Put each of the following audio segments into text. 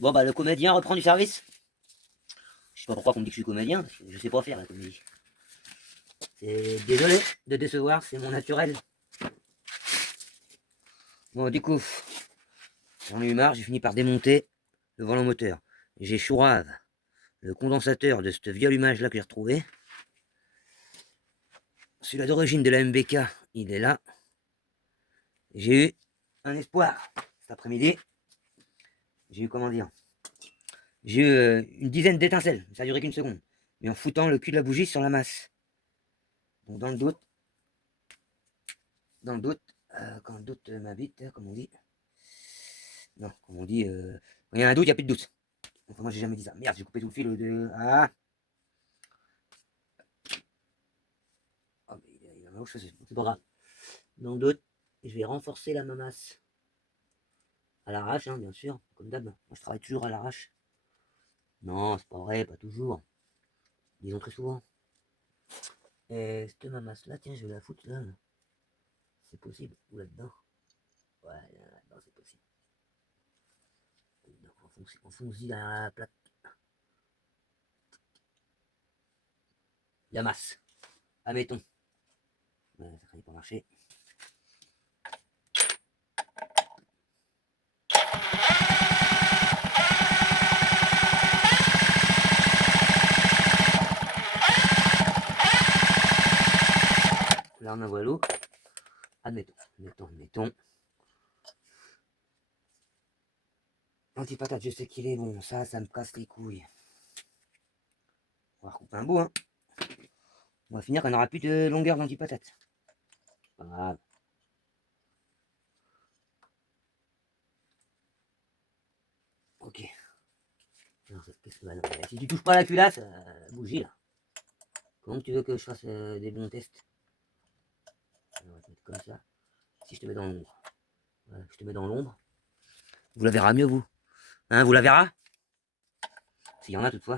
Bon bah le comédien reprend du service. Je sais pas pourquoi on me dit que je suis comédien, je sais pas faire la comédie. Désolé de décevoir, c'est mon naturel. Bon du coup, j'en ai eu marre, j'ai fini par démonter le volant moteur. J'ai chourave le condensateur de ce vieux allumage là que j'ai retrouvé. Celui-là d'origine de la MBK, il est là. J'ai eu un espoir cet après-midi. J'ai eu comment dire, j'ai eu une dizaine d'étincelles, ça a duré qu'une seconde, mais en foutant le cul de la bougie sur la masse. Donc dans le doute, quand le doute m'habite, comme on dit, non, comme on dit, quand il y a un doute, il n'y a plus de doute. Enfin, moi j'ai jamais dit ça. Merde, j'ai coupé tout le fil de. Ah, oh, il a mal aux chaussures, c'est pas grave. Dans le doute, je vais renforcer la masse à l'arrache, hein, bien sûr, comme d'hab. Moi je travaille toujours à l'arrache. Non, c'est pas vrai, pas toujours. Disons très souvent. Et cette masse là, tiens, je vais la foutre là. C'est possible, ou là-dedans. Ouais, là-dedans c'est possible. Donc enfonce-y la plaque. La masse. Admettons. Ouais, ça finit par marcher. Là on en voit l'eau. Admettons. Antipatate, je sais qu'il est bon. Ça me casse les couilles. On va recouper un bout, hein. On va finir quand on n'aura plus de longueur d'antipatate. Pas grave. Ok. Alors, si tu touches pas la culasse, bougie là. Comment tu veux que je fasse des bons tests? On va te mettre comme ça. Si je te mets dans l'ombre. Voilà, je te mets dans l'ombre. Vous la verrez mieux, vous. Hein, vous la verrez? S'il y en a toutefois.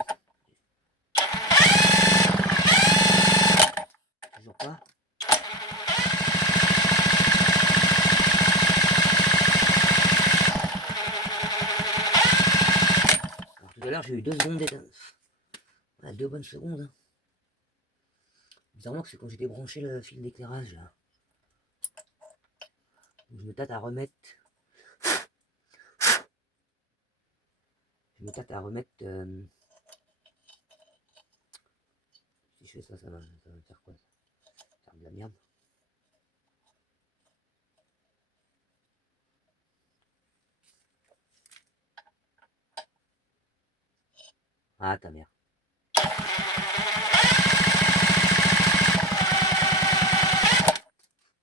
Toujours pas. Alors tout à l'heure j'ai eu 2 secondes d'éteinte. Ouais, 2 bonnes secondes. Hein. Bizarrement que c'est quand j'ai débranché le fil d'éclairage là. Je me tâte à remettre. Si je fais ça, ça va faire quoi? Ça va faire de la merde. Ah ta mère.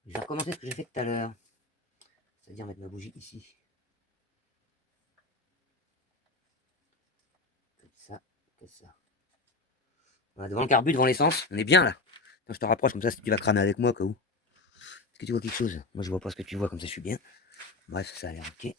Je vais recommencer ce que j'ai fait tout à l'heure. C'est-à-dire mettre ma bougie ici. Comme ça. Voilà, devant le carbu, devant l'essence, on est bien là. Quand je te rapproche comme ça, si tu vas cramer avec moi, quoi où. Est-ce que tu vois quelque chose? Moi je vois pas ce que tu vois, comme ça je suis bien. Bref, ça a l'air ok.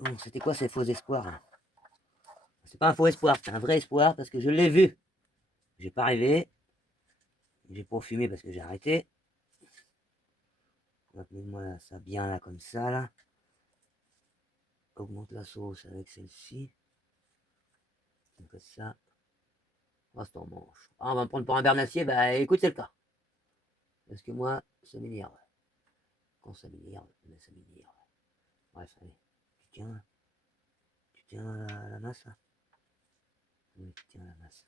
Bon, c'était quoi ces faux espoirs hein? C'est pas un faux espoir, c'est un vrai espoir parce que je l'ai vu. J'ai pas rêvé. J'ai pas fumé parce que j'ai arrêté. Mets-moi ça bien là comme ça là. Augmente la sauce avec celle-ci. Comme ça. Reste en manche. Ah, on va me prendre pour un bernacier, bah écoute, c'est le cas. Parce que moi, ça m'énerve. Quand ça m'énerve, ça m'énerve. Bref, allez. Tu tiens la masse là? Oui, tu tiens la masse.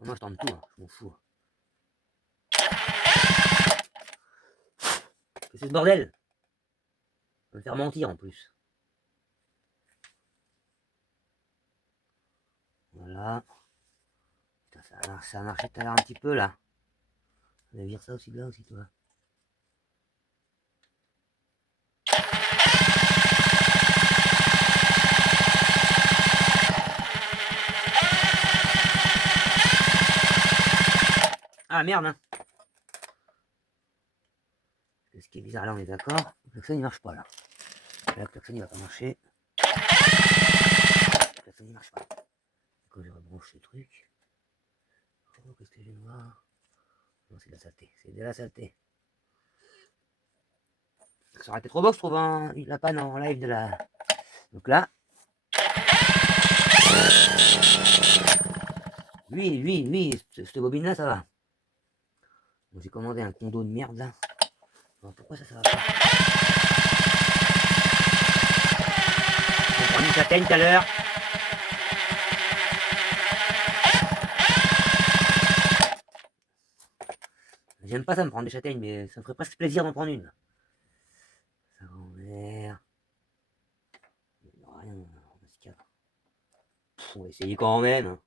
Moi, je tente tout, hein. Je m'en fous. C'est ce bordel. On va me faire mentir en plus. Voilà. Putain, ça a marché tout à l'heure un petit peu là. On va virer ça aussi de là aussi, toi. la merde, hein. Ce qui est bizarre, là, on est d'accord. Le klaxon, il marche pas, là. Là, le klaxon, il va pas marcher. Le klaxon, il marche pas. Quand je rebranche le truc. Oh, qu'est-ce que je viens de voir? Non, c'est de la saleté. C'est de la saleté. Ça aurait été trop beau, je trouve, hein, la panne en live de la... Donc là... Oui, cette bobine-là, ça va. J'ai commandé un condo de merde, là. Alors, pourquoi ça va pas? J'ai pris une châtaigne tout à l'heure. J'aime pas ça me prendre des châtaignes, mais ça me ferait presque plaisir d'en prendre une. Ça va en vert. Rien, on va essayer quand même. Hein.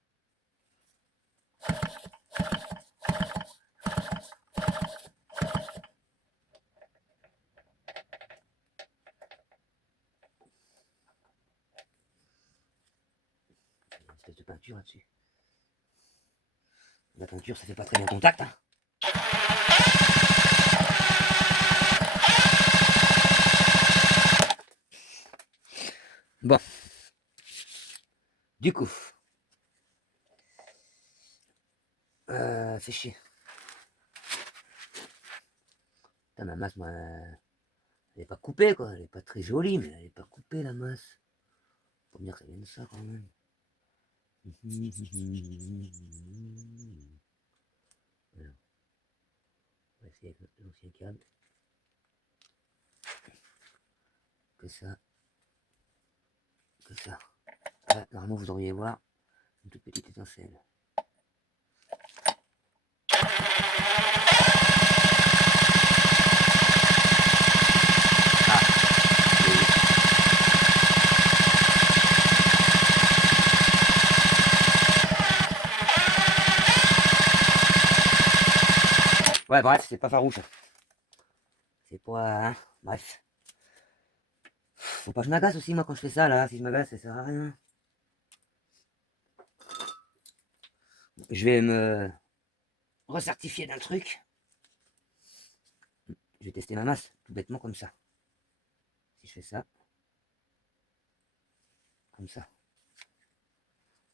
Il y a une espèce de peinture là-dessus. La peinture, ça fait pas très bien contact. Hein. Bon. Du coup. C'est chier. Putain, ma masse, moi, elle est pas coupée, quoi. Elle est pas très jolie, mais elle est pas coupée, la masse. Faut me dire que ça vient de ça, quand même. Voilà. On va essayer avec l'ancien câble. Que ça. Que ça. Là, normalement, vous devriez voir une toute petite étincelle. Ouais, bref, c'est pas farouche. C'est pas... Hein, bref. Faut pas que je m'agace aussi, moi, quand je fais ça, là. Si je m'agace, ça sert à rien. Je vais me recertifier d'un truc. Je vais tester ma masse, tout bêtement, comme ça. Si je fais ça. Comme ça.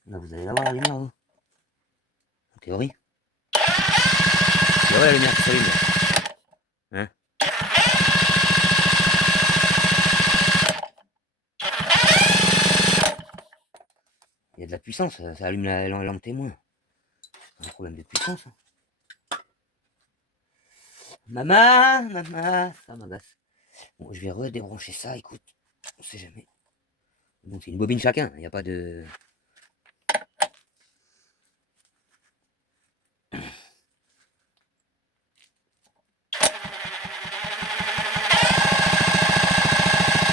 Là, vous allez la voir, la lumière, vous. En théorie. Vous voyez la lumière qui s'allume, là. Hein? Il y a de la puissance, ça allume la lampe témoin. C'est un problème de puissance. Hein. Maman, ça m'agace. Bon, je vais redébrancher ça, écoute. On sait jamais. Donc c'est une bobine chacun, il n'y a pas de...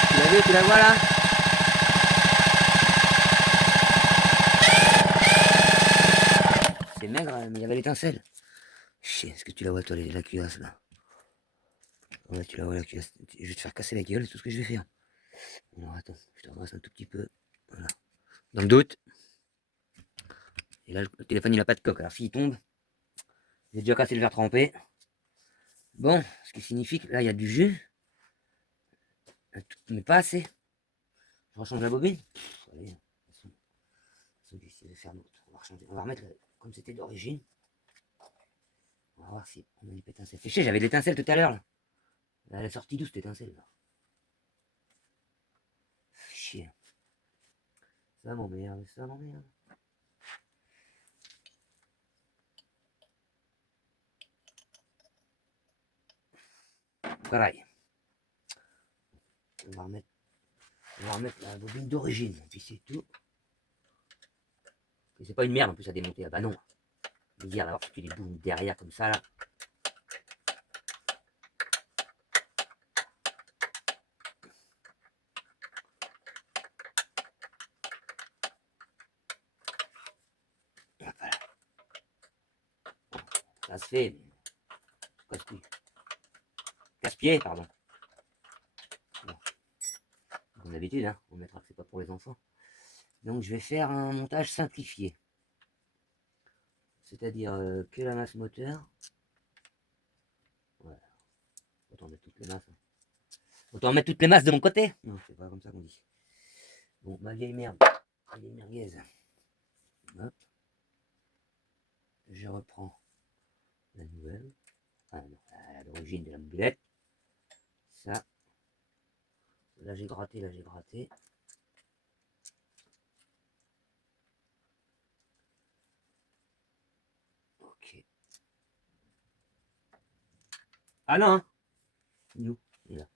Tu l'as vu, tu la vois là? C'est maigre, mais il y avait l'étincelle. Chier, est-ce que tu la vois toi, la cuirasse là? Ouais, tu la vois la cuirasse. Je vais te faire casser la gueule, c'est tout ce que je vais faire. Alors attends, je te ramasse un tout petit peu. Voilà. Dans le doute. Et là, le téléphone il a pas de coque, alors s'il tombe, j'ai déjà cassé le verre trempé. Bon, ce qui signifie que là il y a du jus. Mais pas assez. Je rechange la bobine. Allez, de toute façon, je vais essayer de faire d'autres. On va remettre comme c'était d'origine. On va voir si on a une étincelle. C'est chier, j'avais de l'étincelle tout à l'heure là. Elle est sortie d'où cette étincelle là? Chier. Ça m'emmerde, ça m'emmerde. Pareil. On va remettre la bobine d'origine, puis c'est tout. C'est pas une merde en plus à démonter, ah bah non. Dire d'avoir foutu les bouts derrière comme ça là. Voilà. Ça se fait, mais casse-pied. Casse-pied, pardon. Bon. Comme d'habitude, hein, on mettra que c'est pas pour les enfants. Donc je vais faire un montage simplifié. c'est-à-dire que la masse moteur. Voilà. Autant mettre toutes les masses. Autant mettre toutes les masses de mon côté. Non, c'est pas comme ça qu'on dit. Bon, ma vieille merde. Ma vieille merguez. Hop. Je reprends la nouvelle. Ah non, à l'origine de la mobilette. Ça. Là j'ai gratté, là j'ai gratté. Ok. Ah non, hein. Nous, il est là.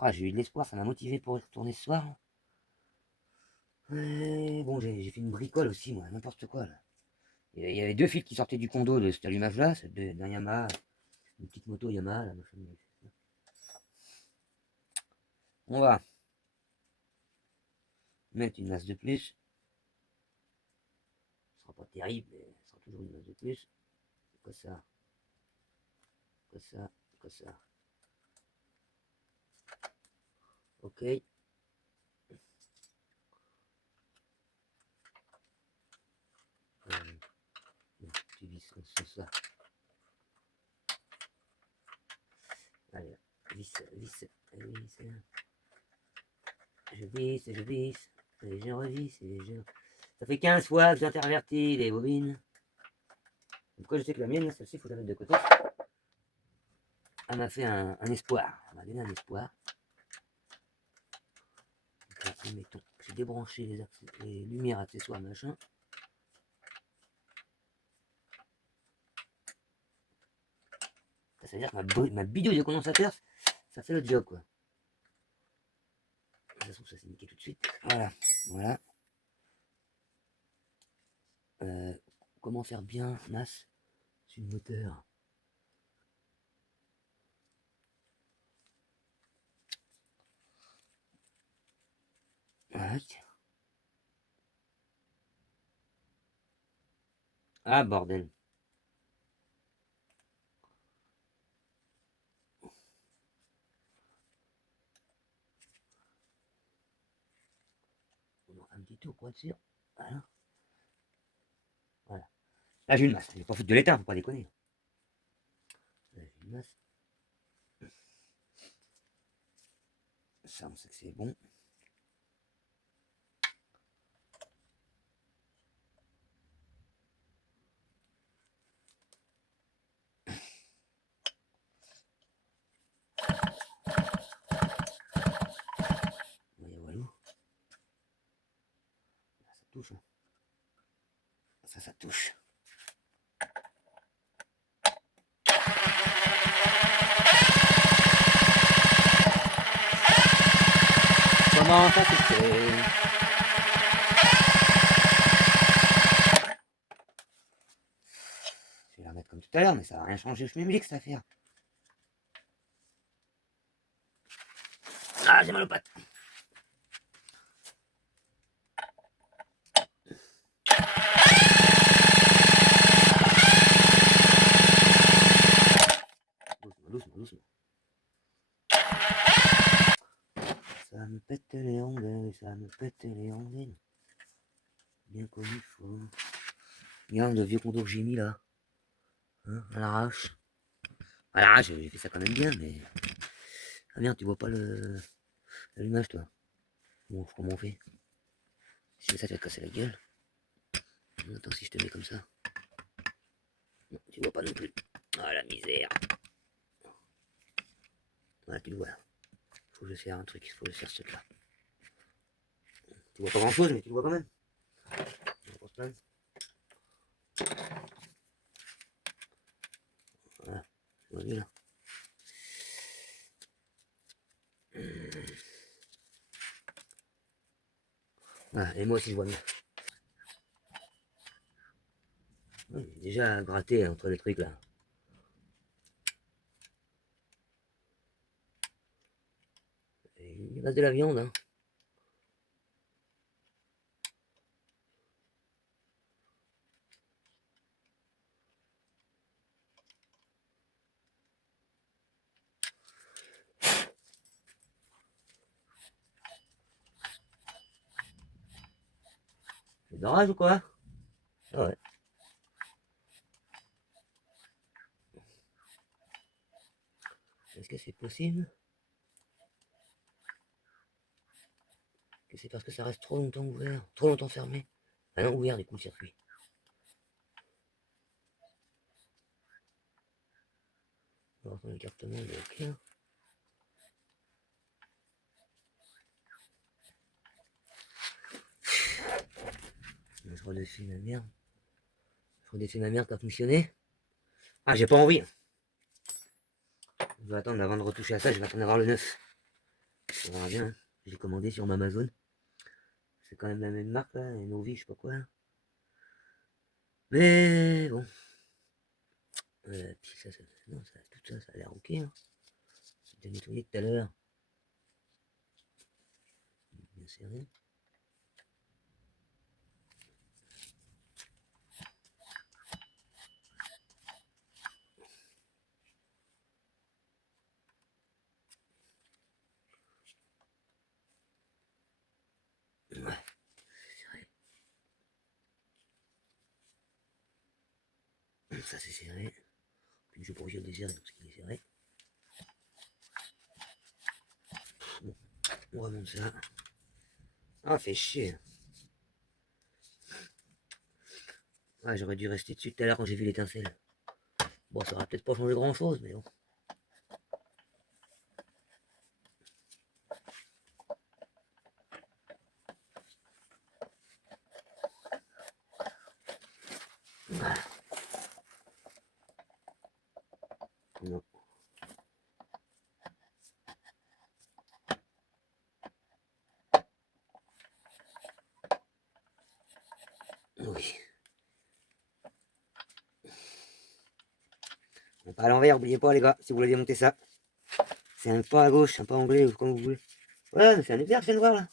Oh, j'ai eu de l'espoir, ça m'a motivé pour y retourner ce soir. Bon, j'ai fait une bricole aussi, moi, n'importe quoi là. Il y avait deux fils qui sortaient du condo de cet allumage-là, d'un Yamaha, une petite moto Yamaha, là, machin. On va mettre une masse de plus. Ce sera pas terrible, mais ce sera toujours une masse de plus. Quoi ça? Quoi ça? Quoi ça? Ok. Tu vis c'est ça. Allez, vis. Je visse, et je revisse, et je... Ça fait 15 fois que j'intervertis les bobines. Pourquoi je sais que la mienne, celle-ci, il faut la mettre de côté. Elle m'a fait un espoir. Elle m'a donné un espoir. Donc là, mettons, j'ai débranché les lumières accessoires, machin. Ça veut dire que ma bidouille de condensateur, ça fait le job, quoi. De toute façon, ça s'est niqué tout de suite. Voilà, voilà. Comment faire bien masse sur le moteur? Voilà. Ah, bordel. Un petit tour pour être sûr. Voilà. Voilà. Là, j'ai une masse. Je vais pas foutre de l'état, faut pas déconner. Là, j'ai une masse. Ça, on sait que c'est bon. Voyez, voilà. Là, ça touche. Hein. Ça touche. Comment ça se fait? Je vais la remettre comme tout à l'heure, mais ça va rien changer au schmilblick cette affaire. Ah, j'ai mal aux pattes. Doucement. Ça me pète les ongles, ça me pète les ongles. Bien comme il faut. Regarde le vieux condo que j'ai mis là. Hein, à l'arrache. À l'arrache, j'ai fait ça quand même bien, mais. Ah merde, tu vois pas l'allumage toi. Bon, comment on fait? Si ça, tu vas te casser la gueule. Attends, si je te mets comme ça. Non, tu vois pas non plus. Ah la misère. Voilà, tu le vois là. Faut que je serre un truc, faut que je serre ce truc là. Tu vois pas grand chose, mais tu le vois quand même. Voilà, tu vois mieux là. Voilà, et moi aussi je vois mieux. Ouais, j'ai déjà gratté entre les trucs là. Et il reste de la viande, hein. C'est d'orage ou quoi? Est-ce que c'est possible que c'est parce que ça reste trop longtemps ouvert, trop longtemps fermé? Ah non, ouvert du coup le circuit. Alors ton écartement il est ok. Je redéfais ma merde. Je redéfais ma merde qui a fonctionné. Ah j'ai pas envie. Je vais attendre avant de retoucher à ça, je vais attendre d'avoir le 9. On verra bien. Hein. J'ai commandé sur ma Amazon. C'est quand même la même marque là, et Novi, je sais pas quoi. Mais bon. Puis ça, non, tout ça, ça a l'air ok. Hein. J'ai nettoyé tout à l'heure. Bien serré. Ouais, c'est serré. Ça c'est serré. Puis je pourrais le desserrer parce qu'il est serré. Bon, on remonte ça. Ah, fait chier. Ah, j'aurais dû rester dessus tout à l'heure quand j'ai vu l'étincelle. Bon, ça aura peut-être pas changé grand chose, mais bon. Voilà. Non. Oui. On pas à l'envers, oubliez pas les gars, si vous voulez démonter ça. C'est un pas à gauche, un pas anglais, ou comme vous voulez. Ouais, mais c'est un éclair, je viens de voir là.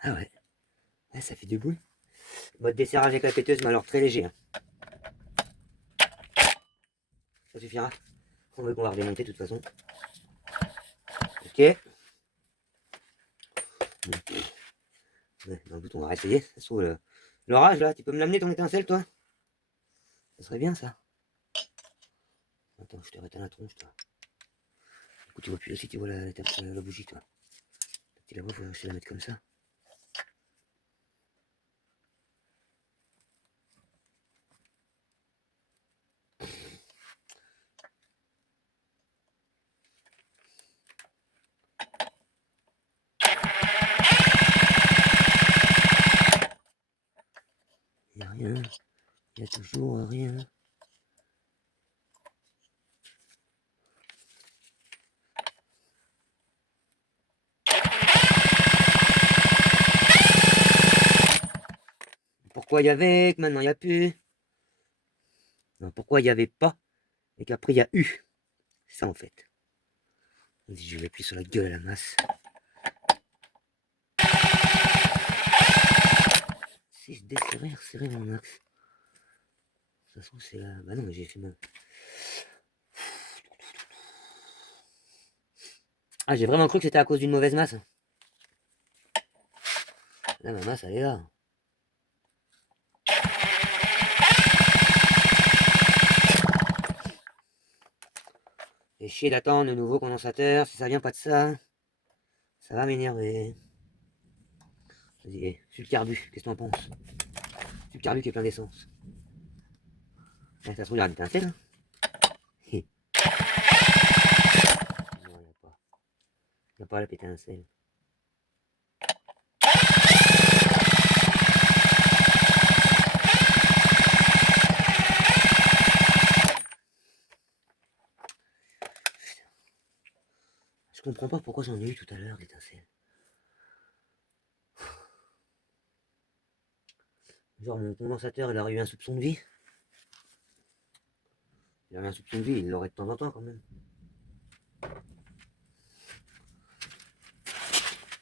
Ah ouais. Ouais, ça fait du bruit. Mode desserrage avec la péteuse, mais alors très léger. Hein. Ça suffira. On veut qu'on va redémonter de toute façon. Ok. Ouais, dans le bout, on va essayer. Ça se trouve, l'orage là, tu peux me l'amener ton étincelle toi? Ça serait bien ça. Attends, je te réteins la tronche toi. Du coup, tu vois plus aussi, tu vois la bougie toi. Tu la vois, faut que je te la mette comme ça. Il n'y a rien. Il y a toujours rien. Pourquoi il y avait que maintenant il n'y a plus? Non, pourquoi il n'y avait pas et qu'après il y a eu? C'est ça en fait. Vas-y, je vais appuyer sur la gueule à la masse. Si je desserrais, resserrer mon axe. De toute façon, c'est là. Bah non, mais j'ai fait ma. Ah, j'ai vraiment cru que c'était à cause d'une mauvaise masse. Là, ma masse, elle est là. J'ai chier d'attendre le nouveau condensateur. Si ça vient pas de ça, ça va m'énerver. Vas-y, suis le carbu. Qu'est-ce que t'en penses? Suis le carbu qui est plein d'essence. Ça se trouve, il y a une étincelle. Hein. Non, il n'y a pas. Il n'y a pas la pétincelle. Je comprends pas pourquoi j'en ai eu tout à l'heure d'étincelle. Genre mon condensateur il aurait eu un soupçon de vie. Il avait un soupçon de vie, il l'aurait de temps en temps quand même.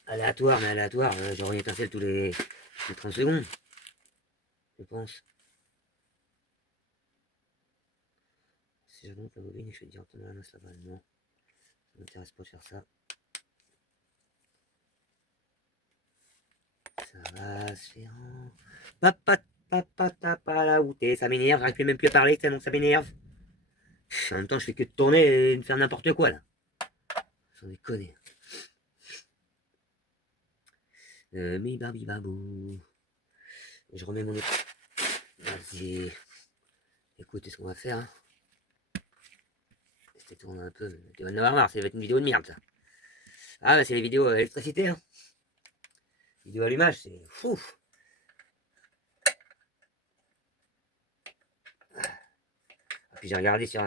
Aléatoire, mais aléatoire, j'aurais une étincelle tous les 30 secondes. Je pense. Si je monte la bobine et je fais directement la masse là-bas, non. Ça m'intéresse pas de faire ça. Ça va se faire en... Papa, papa, papa, là où t'es, ça m'énerve, j'arrive même plus à parler, tellement ça m'énerve. En même temps, je fais que de tourner et de faire n'importe quoi, là. Sans déconner. Babou. Je remets mon... Vas-y. Écoutez ce qu'on va faire. Hein. Je tourne un peu. Tu vas en avoir marre, ça va être une vidéo de merde, ça. Ah, bah, c'est les vidéos électricité, hein. Vidéo allumage, c'est fou. Puis j'ai regardé sur...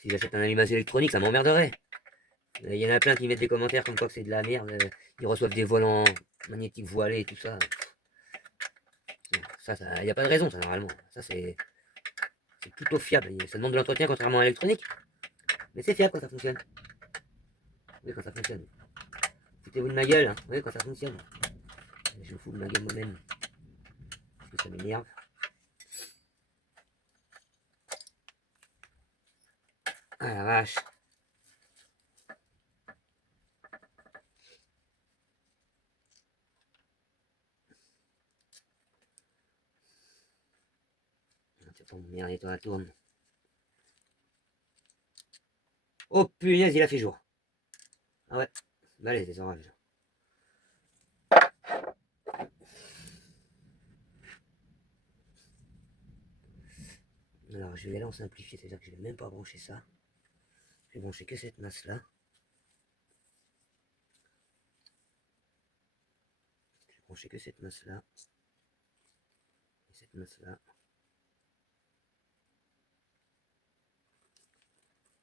si j'achète un allumage électronique, ça m'emmerderait. Il y en a plein qui mettent des commentaires comme quoi que c'est de la merde. Ils reçoivent des volants magnétiques voilés et tout ça. Ça, il n'y a pas de raison, ça, normalement. Ça, c'est plutôt fiable. Ça demande de l'entretien contrairement à l'électronique. Mais c'est fiable quand ça fonctionne. Oui, quand ça fonctionne. Foutez-vous de ma gueule. Hein. Oui, quand ça fonctionne. Je me fous de ma gueule moi-même. Parce que ça m'énerve. Ah la vache. Tu vas pas m'emmerder, toi, la tourne. Oh punaise, il a fait jour. Ah ouais. Bah, allez, des orages. Alors, je vais aller en simplifier, c'est-à-dire que je vais même pas brancher ça. Je vais brancher que cette masse-là. Je vais brancher que cette masse-là. Et cette masse-là.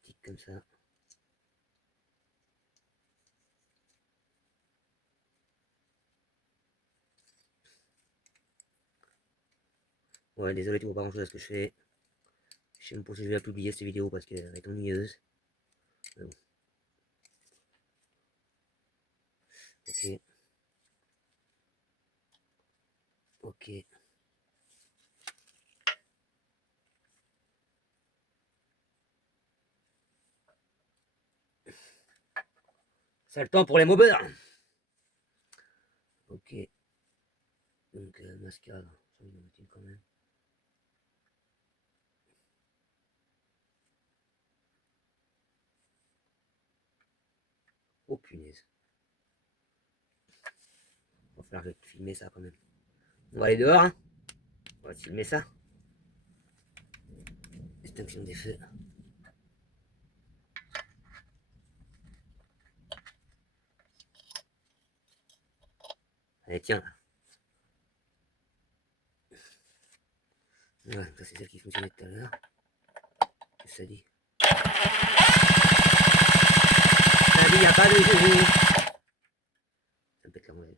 Tic comme ça. Ouais, désolé, tu vois pas grand chose à ce que je fais. Je sais même pas si je vais la publier cette vidéo parce qu'elle va être ennuyeuse. Mais bon. Ok. Ok. Ça le temps pour les mobeurs. Ok. Donc, mascarade. Ça me motive quand même. Oh punaise. Il va falloir que je filmer ça quand même. On va aller dehors. Hein. On va filmer ça. Extinction des feux. Allez, tiens. Ouais, ça c'est celle qui fonctionnait tout à l'heure. Qu'est-ce que ça dit? Ça dit, y a pas de jeu. Ça me pète la moelle.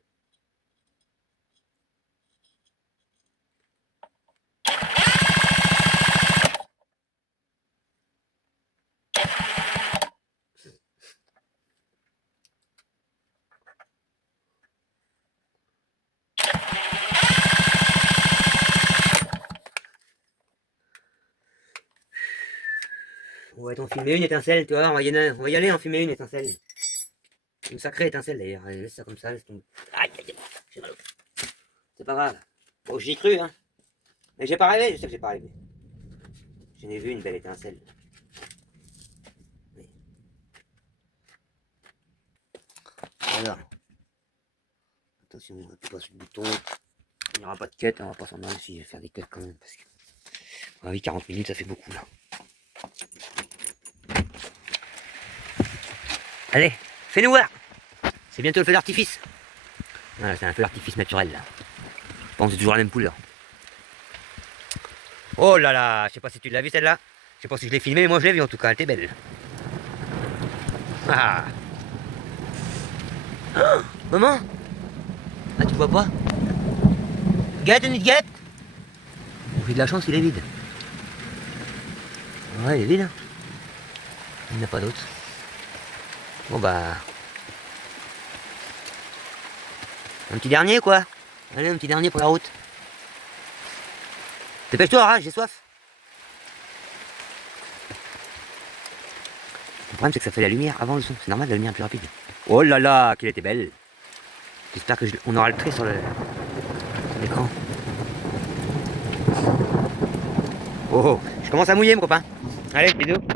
On va en filmer une étincelle, tu vois, on va y aller en filmer une étincelle. Une sacrée étincelle d'ailleurs, allez, laisse ça comme ça, laisse tomber. Aïe, aïe, aïe, j'ai mal. C'est pas grave. Bon, j'y ai cru, hein. Mais j'ai pas rêvé, je sais que j'ai pas rêvé. J'en ai vu une belle étincelle. Oui. Alors. Attention, on appuie pas sur le bouton. Il n'y aura pas de quête, on va pas s'en aller si je vais faire des quêtes quand même. Parce que, à mon avis, 40 minutes, ça fait beaucoup là. Allez, fais-nous voir. C'est bientôt le feu d'artifice. Voilà, c'est un feu d'artifice naturel là. Bon, c'est toujours la même couleur. Oh là là, je sais pas si tu l'as vu celle-là. Je sais pas si je l'ai filmée, mais moi je l'ai vue en tout cas, elle était belle. Ah. Oh, maman. Ah, tu vois pas? Guette, une guette. J'ai de la chance, il est vide. Ouais, il est vide. Hein. Il n'y en a pas d'autre. Bon bah... Un petit dernier quoi. Allez, un petit dernier pour la route. Dépêche-toi, arrache, j'ai soif. Le problème c'est que ça fait la lumière avant le son. C'est normal, la lumière est plus rapide. Oh là là, qu'elle était belle. J'espère que on aura le trait sur l'écran. Oh, oh, je commence à mouiller mon copain. Allez, bisous.